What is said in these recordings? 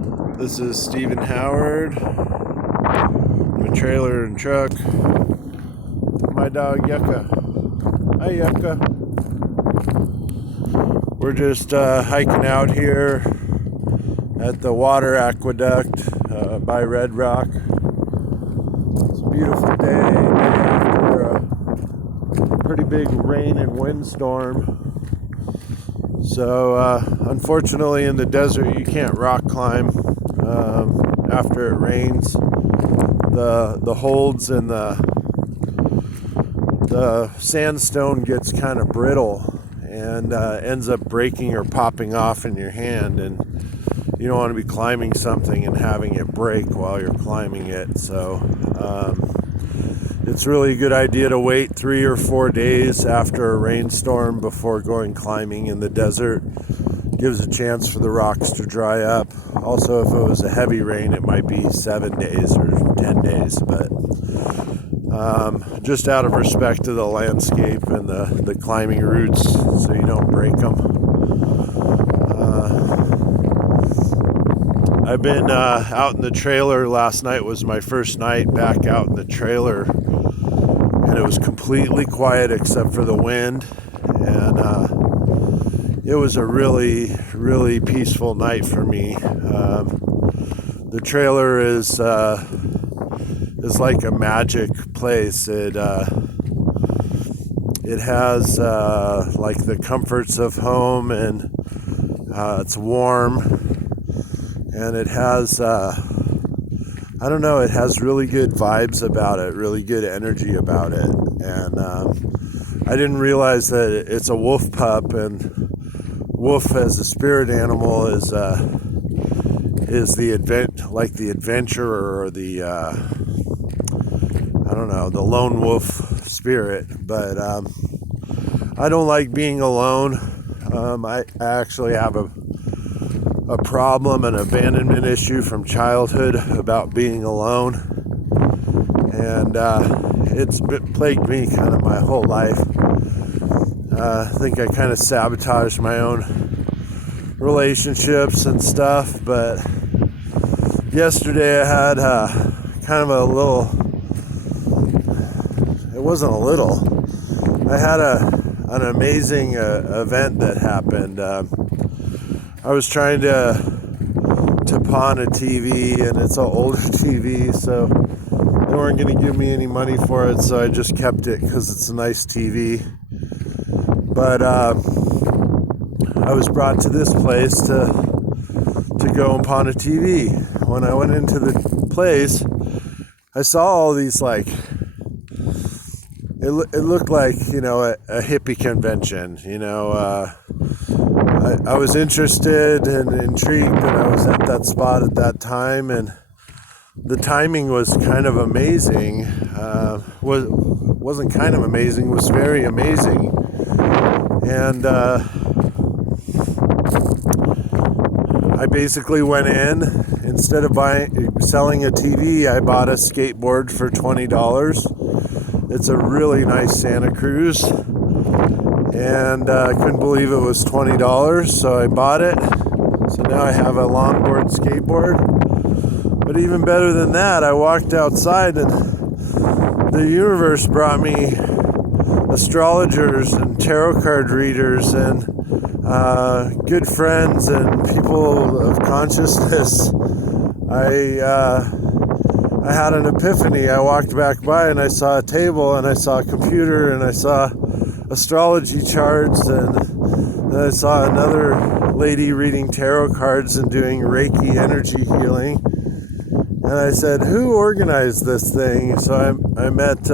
This is Stephen Howard, my trailer and truck, my dog Yucca. Hi Yucca. We're just hiking out here at the water aqueduct by Red Rock. It's a beautiful day after a pretty big rain and windstorm. So unfortunately in the desert you can't rock climb after it rains. The holds and the sandstone gets kind of brittle and ends up breaking or popping off in your hand, and you don't want to be climbing something and having it break while you're climbing it. So it's really a good idea to wait 3 or 4 days after a rainstorm before going climbing in the desert. Gives a chance for the rocks to dry up. Also, if it was a heavy rain, it might be 7 days or 10 days, but just out of respect to the landscape and the climbing routes, so you don't break them. I've been out in the trailer. Last night was my first night back out in the trailer, and it was completely quiet except for the wind, and it was a really, really peaceful night for me. The trailer is like a magic place. It has like the comforts of home, and it's warm, and it has I don't know, it has really good vibes about it, really good energy about it. And I didn't realize that it's a wolf pup, and wolf as a spirit animal is the adventurer, or the I don't know, the lone wolf spirit. But I don't like being alone. I actually have a problem, an abandonment issue from childhood about being alone, and it's plagued me kind of my whole life. I think I kind of sabotaged my own relationships and stuff, but yesterday I had kind of a little, it wasn't a little, I had an amazing event that happened. I was trying to pawn a TV, and it's an older TV, so they weren't going to give me any money for it, so I just kept it because it's a nice TV. But I was brought to this place to go and pawn a TV. When I went into the place, I saw all these, like, it looked like, you know, a hippie convention, you know. I was interested and intrigued, and I was at that spot at that time, and the timing was kind of amazing. Wasn't kind of amazing, was very amazing. And I basically went in, instead of selling a TV, I bought a skateboard for $20. It's a really nice Santa Cruz, and I couldn't believe it was $20, so I bought it. So now I have a longboard skateboard. But even better than that, I walked outside, and the universe brought me astrologers and tarot card readers and good friends and people of consciousness. I had an epiphany. I walked back by and I saw a table, and I saw a computer, and I saw astrology charts, and then I saw another lady reading tarot cards and doing Reiki energy healing. And I said, who organized this thing? So I met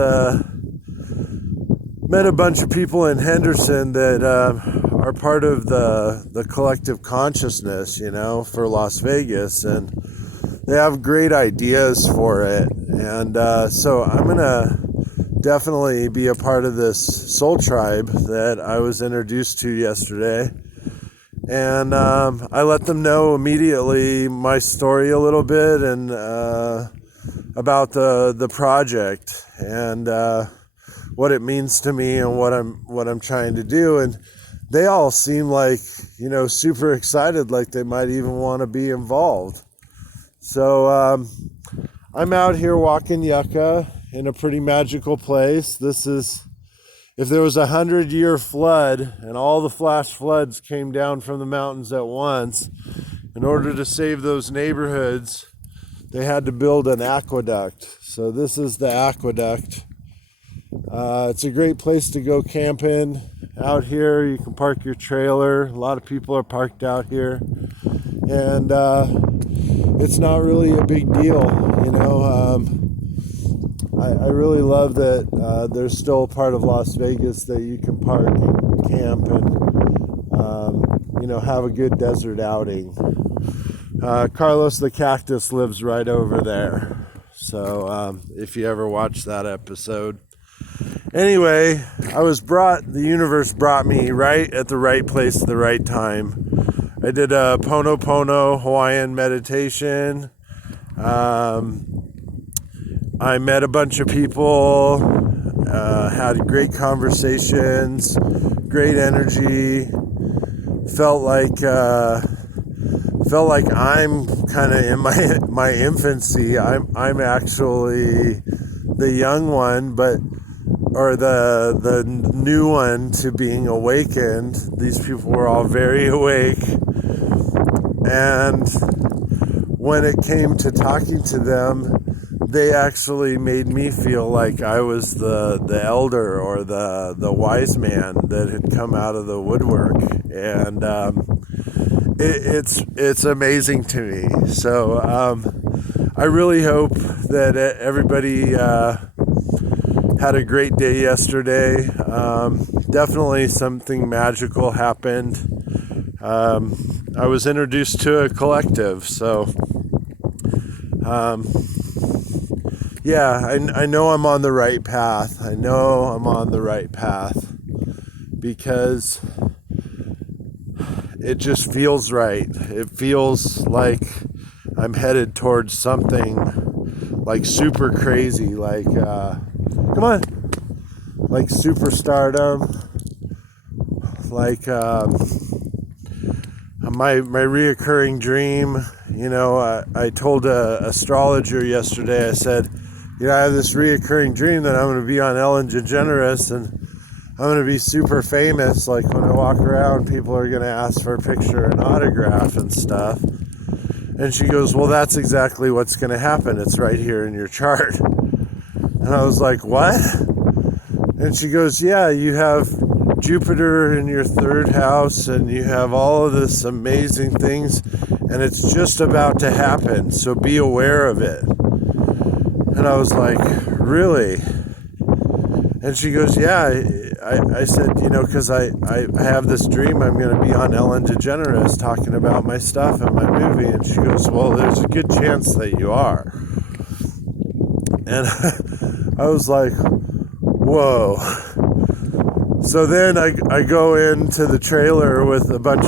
a bunch of people in Henderson that are part of the collective consciousness, you know, for Las Vegas, and they have great ideas for it. And so I'm gonna definitely be a part of this soul tribe that I was introduced to yesterday. And I let them know immediately my story a little bit, and about the project, and what it means to me, and what I'm trying to do. And they all seem like, you know, super excited, like they might even want to be involved. So I'm out here walking Yucca in a pretty magical place. This is, if there was 100-year flood and all the flash floods came down from the mountains at once, in order to save those neighborhoods, they had to build an aqueduct. So this is the aqueduct. It's a great place to go camping out here. You can park your trailer. A lot of people are parked out here. And it's not really a big deal, you know. I really love that there's still a part of Las Vegas that you can park and camp and, you know, have a good desert outing. Carlos the Cactus lives right over there. So if you ever watch that episode. Anyway, the universe brought me right at the right place at the right time. I did a Pono Hawaiian meditation. I met a bunch of people, had great conversations, great energy. Felt like I'm kind of in my infancy. I'm actually the young one, or the new one to being awakened. These people were all very awake, and when it came to talking to them, they actually made me feel like I was the elder or the wise man that had come out of the woodwork, and it's amazing to me. So I really hope that everybody had a great day yesterday. Definitely something magical happened. I was introduced to a collective, so yeah, I know I'm on the right path. I know I'm on the right path because it just feels right. It feels like I'm headed towards something like super crazy, like come on, like superstardom, like my reoccurring dream. You know, I told an astrologer yesterday, I said, you know, I have this reoccurring dream that I'm going to be on Ellen DeGeneres and I'm going to be super famous. Like when I walk around, people are going to ask for a picture and autograph and stuff. And she goes, well, that's exactly what's going to happen. It's right here in your chart. And I was like, what? And she goes, yeah, you have Jupiter in your third house and you have all of this amazing things and it's just about to happen. So be aware of it. And I was like, really? And she goes, yeah. I said, you know, because I have this dream I'm going to be on Ellen DeGeneres talking about my stuff and my movie. And she goes, well, there's a good chance that you are. And I was like, whoa. So then I go into the trailer with a bunch of